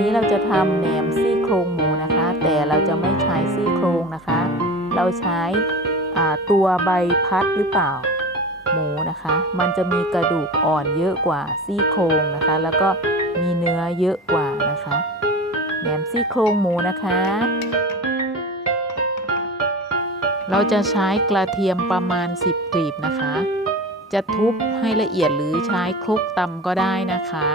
นี้เราจะทำแหนมซี่โครงหมูนะคะ แต่เราจะไม่ใช้ซี่โครงนะคะ เราใช้ตัวใบพัดหรือเปล่าหมูนะคะ มันจะมีกระดูกอ่อนเยอะกว่าซี่โครงนะคะ แล้วก็มีเนื้อเยอะกว่านะคะแหนมซี่โครงหมูนะคะ เราจะใช้กระเทียมประมาณ 10กลีบนะคะ จะทุบให้ละเอียดหรือใช้คลุกตำก็ได้นะคะ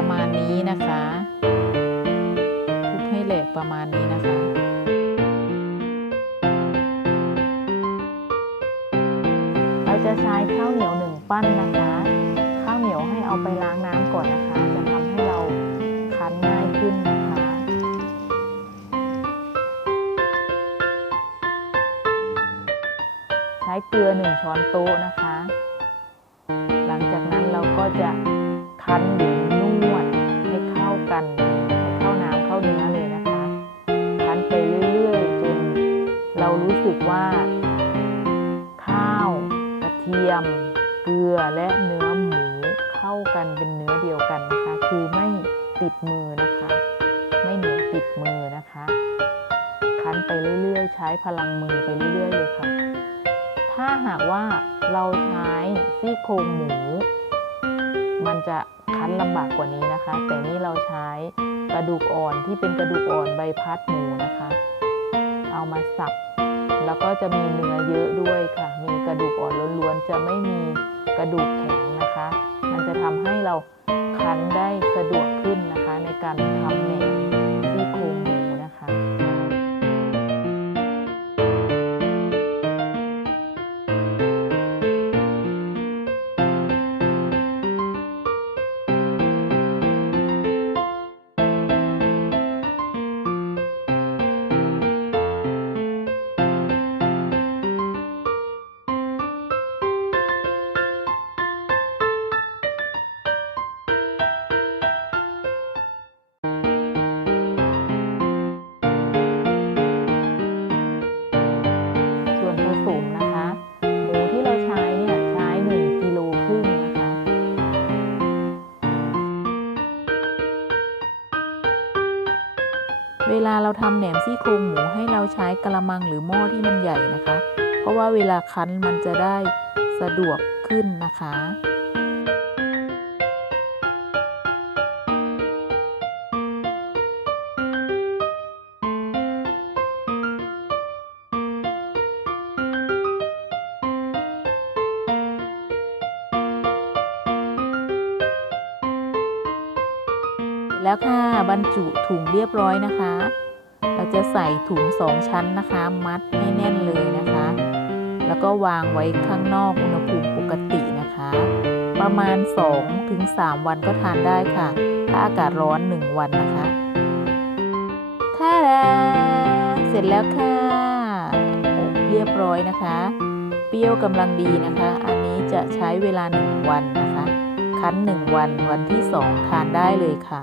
ประมาณนี้นะคะทุบให้แหลกประมาณนี้นะคะ เราจะใช้ข้าวเหนียวหนึ่งปั้นนะคะ ข้าวเหนียวให้เอาไปล้างน้ำก่อนนะคะ จะทำให้เราคั้นง่ายขึ้นนะคะใช้เกลือหนึ่งช้อนโต๊ะนะคะ หลังจากนั้นเราก็จะคั้นหรือ เรารู้สึกว่า ข้าวกระเทียม เกลือและเนื้อหมูเข้ากันเป็นเนื้อเดียวกันนะคะ คือไม่ติดมือนะคะ ไม่เหนียวติดมือนะคะ คั้นไปเรื่อยๆ ใช้พลังมือไปเรื่อยๆเลยค่ะ ถ้าหากว่าเราใช้ซี่โครงหมู มันจะคั้นลำบากกว่านี้นะคะ แต่นี่เราใช้กระดูกอ่อนที่เป็นกระดูกอ่อนใบพัดหมูนะคะ เอามาสับ แล้วก็จะมีเนื้อเยอะด้วยค่ะ มีกระดูกอ่อนล้วนๆจะไม่มีกระดูกแข็งนะคะ มันจะทำให้เราคั้นได้สะดวกขึ้นนะคะในการทำเนม เวลาเราทำแหนมซี่โครงหมูให้เราใช้กระมังหรือหม้อที่มันใหญ่นะคะ เพราะว่าเวลาคั้นมันจะได้สะดวกขึ้นนะคะ แล้วค่ะบรรจุถุงเรียบร้อยนะคะ เราจะใส่ถุงสองชั้นนะคะ มัดให้แน่นเลยนะคะ แล้วก็วางไว้ข้างนอกอุณหภูมิปกตินะคะ ประมาณ 2-3 วันก็ทานได้ค่ะ ถ้าอากาศร้อน 1 วันนะคะท่าดาเสร็จแล้วค่ะอบเรียบร้อยนะคะ เปรี้ยวกำลังดีนะคะ อันนี้จะใช้เวลา 1 วันนะคะ คั้น 1 วัน วันที่ 2 ทานได้เลยค่ะ